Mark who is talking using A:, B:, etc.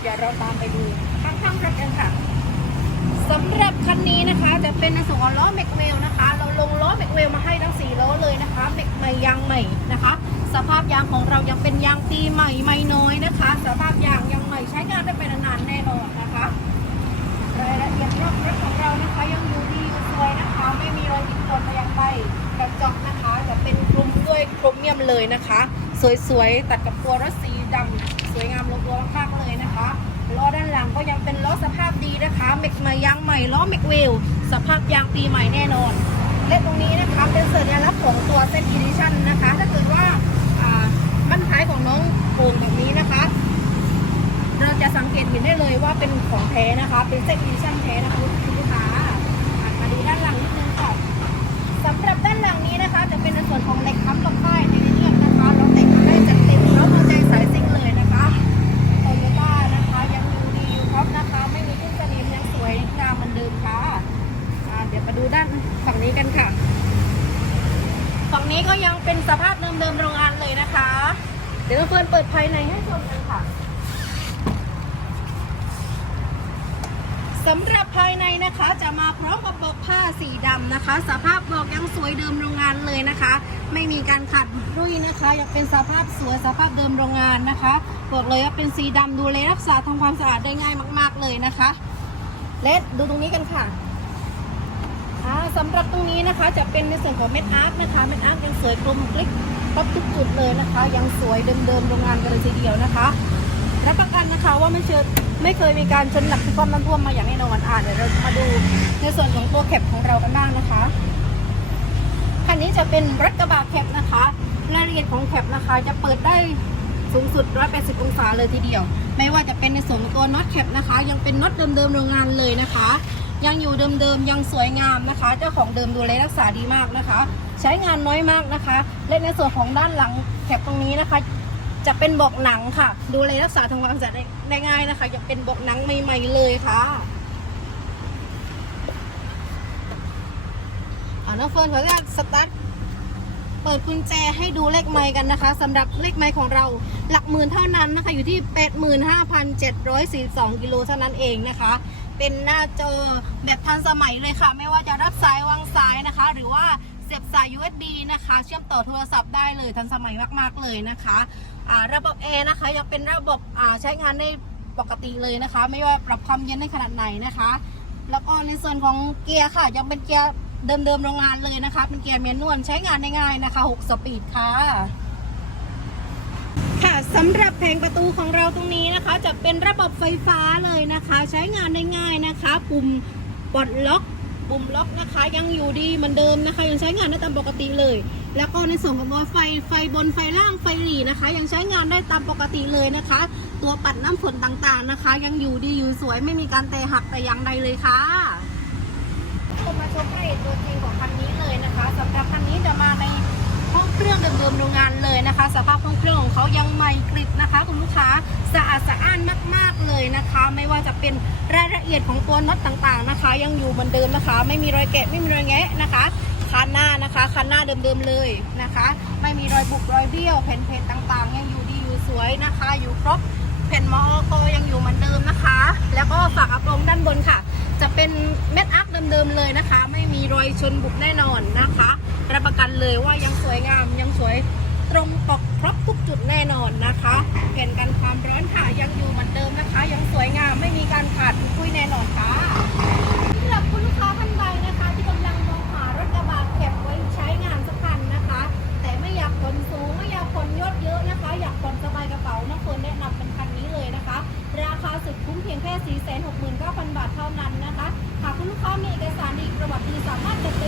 A: เดี๋ยวเราตามไปดูข้างๆรถกันค่ะสำหรับคันนี้นะคะ จะเป็นในส่วนของล้อแม็กเวลนะคะ เราลงล้อแม็กเวลมาให้ทั้งสี่ล้อเลยนะคะแม็กใหม่ยางใหม่นะคะ สภาพยางของเรายังเป็นยางปีใหม่ไม่น้อยนะคะ สภาพยางยังใหม่ใช้งานได้ไปนานแน่นอนนะคะรายละเอียดรอบรถของเรานะคะยังอยู่ดีอยู่สวยนะคะ ไม่มีรอยติดกดแต่อย่างใดกระจกนะคะ จะเป็นคลุมด้วยโครเมียมเลยนะคะ สวยๆตัดกับตัวรถสีดำสวยงามลง ม่ยางใหม่ล้อเมกเวลสภาพยางปีใหม่แน่นอน และตรงนี้นะคะเป็นสัญลักษณ์ของตัวเซตอีดิชั่นนะคะ ถ้าเกิดว่าอ่าบั้นท้ายของน้องโป่งแบบนี้นะคะ เราจะสังเกตเห็นได้เลยว่าเป็นของแท้นะคะ เป็นเซ็ตดิชั่นแท้นะคะคุณลูกค้าอะมาดูด้านหลังนิดนึงค่ะสำหรับด้านหลังนี้นะคะ จะเป็นในส่วนของเหล็กค้ำกับป้า นี้ก็ยังเป็นสภาพเดิมๆโรงงานเลยนะคะ เดี๋ยวเฟิร์นเปิดภายในให้ชมกันค่ะสำหรับภายในนะคะจะมาพร้อมกับบอกผ้าสีดำนะคะ สภาพบอกยังสวยเดิมโรงงานเลยนะคะ ไม่มีการขัดรุ่ยนะคะยังเป็นสภาพสวยสภาพเดิมโรงงานนะคะบอกเลยว่าเป็นสีดำดูแลรักษาทำความสะอาดได้ง่ายมาก ๆเลยนะคะเลดดูตรงนี้กันค่ะ อ่าสำหรับตรงนี้นะคะจะเป็นในส่วนของเม็ดอาร์ตนะคะเม็ดอาร์ตยังสวยกลมกลิกครบทุกจุดเลยนะคะ ยังสวยเดิมๆโรงงานกันเลยทีเดียวนะคะรับประกันนะคะว่าไม่เชื่อไม่เคยมีการชนหนักที่ความน้ำท่วมมาอย่างแน่นอนอ่าเดี๋ยวเรามาดูในส่วนของตัวแคปของเรากันบ้างนะคะคันนี้จะเป็นรถกระบะแคปนะคะรายละเอียดของแคปนะคะ จะเปิดได้สูงสุด 180 องศาเลยทีเดียว ไม่ว่าจะเป็นในส่วนของตัวน็อตแคปนะคะ ยังเป็นน็อตเดิมๆโรงงานเลยนะคะ ยังอยู่เดิมๆยังสวยงามนะคะ เจ้าของเดิมดูแลรักษาดีมากนะคะ ใช้งานน้อยมากนะคะ และในส่วนของด้านหลังแคปตรงนี้นะคะ จะเป็นบอกหนังค่ะ ดูแลรักษาทำความสะอาดได้ง่ายนะคะจะเป็นบอกหนังใหม่ ๆ เลยค่ะอ่าน้องเฟิร์นขออนุญาตสตาร์ทเปิดกุญแจให้ดูเลขไมค์กันนะคะสำหรับเลขไมค์ของเราหลักหมื่นเท่านั้นนะคะ อยู่ที่ 85,742กิโลเท่านั้นเองนะคะ เป็นหน้าจอแบบทันสมัยเลยค่ะ ไม่ว่าจะรับสายวางสายนะคะ หรือว่าเสียบสาย USB นะคะ เชื่อมต่อโทรศัพท์ได้เลยทันสมัยมาก ๆ เลยนะคะระบบแอร์นะคะยังเป็นระบบใช้งานได้ปกติเลยนะคะ ไม่ว่าปรับความเย็นได้ขนาดไหนนะคะ แล้วก็ในส่วนของเกียร์ค่ะ ยังเป็นเกียร์เดิมๆโรงงานเลยนะคะ เป็นเกียร์เมนนวลใช้งานได้ง่ายนะคะ 6 สปีดค่ะ ค่ะสำหรับแผงประตูของเราตรงนี้นะคะ จะเป็นระบบไฟฟ้าเลยนะคะ ใช้งานได้ง่ายนะคะ ปุ่มปลดล็อก ปุ่มล็อกนะคะ ยังอยู่ดีเหมือนเดิมนะคะ ยังใช้งานได้ตามปกติเลย แล้วก็ในส่วนของไฟไฟบนไฟล่างไฟหลีนะคะ ยังใช้งานได้ตามปกติเลยนะคะ ตัวปัดน้ำฝนต่างๆนะคะ ยังอยู่ดีอยู่สวยไม่มีการแตกหักแต่อย่างใดเลยค่ะมาชมให้ตัวจริงของคันนี้เลยนะคะสำหรับคันนี้จะ มโรงงานเลยนะคะ สภาพห้องเครื่องของเขายังใหม่กริบนะคะคุณลูกค้าสะอาดสะอ้านมาก ๆเลยนะคะ ไม่ว่าจะเป็นรายละเอียดของตัวน็อตต่างๆนะคะ ยังอยู่เหมือนเดิมนะคะ ไม่มีรอยแกะไม่มีรอยแงะนะคะคันหน้านะคะคันหน้าเดิมๆเลยนะคะ ไม่มีรอยบุกรอยเบี้ยวแผ่นเพจต่างๆยังอยู่ดีอยู่สวยนะคะ อยู่ครบแผ่นมอโกยังอยู่เหมือนเดิมนะคะ แล้วก็ฝากอัปลงด้านบนค่ะ จะเป็นเม็ดอัพเดิมๆเลยนะคะ ไม่มีรอยชนบุกแน่นอนนะคะ ตรงปกครบทุกจุดแน่นอนนะคะเก่นกันความร้อนค่ะยังอยู่เหมือนเดิมนะคะ ยังสวยงามไม่มีการขาดคุยแน่นอนค่ะสำหรับคุณลูกค้าท่านใดนะคะ ที่กำลังมองหารถกระบะเก็บไว้ใช้งานสักคันนะคะ แต่ไม่อยากขนสูงไม่อยากขนยศเยอะนะคะ อยากขนสบายกระเป๋าน้อเฟินแนะนำเป็นคันนี้เลยนะคะ ราคาสุดคุ้มเพียงแค่ 4 6 9 0 0 0 บาทเท่านั้นนะคะหากคุณลูกค้ามีเอกสารดีประวัติดีสามารถจัดน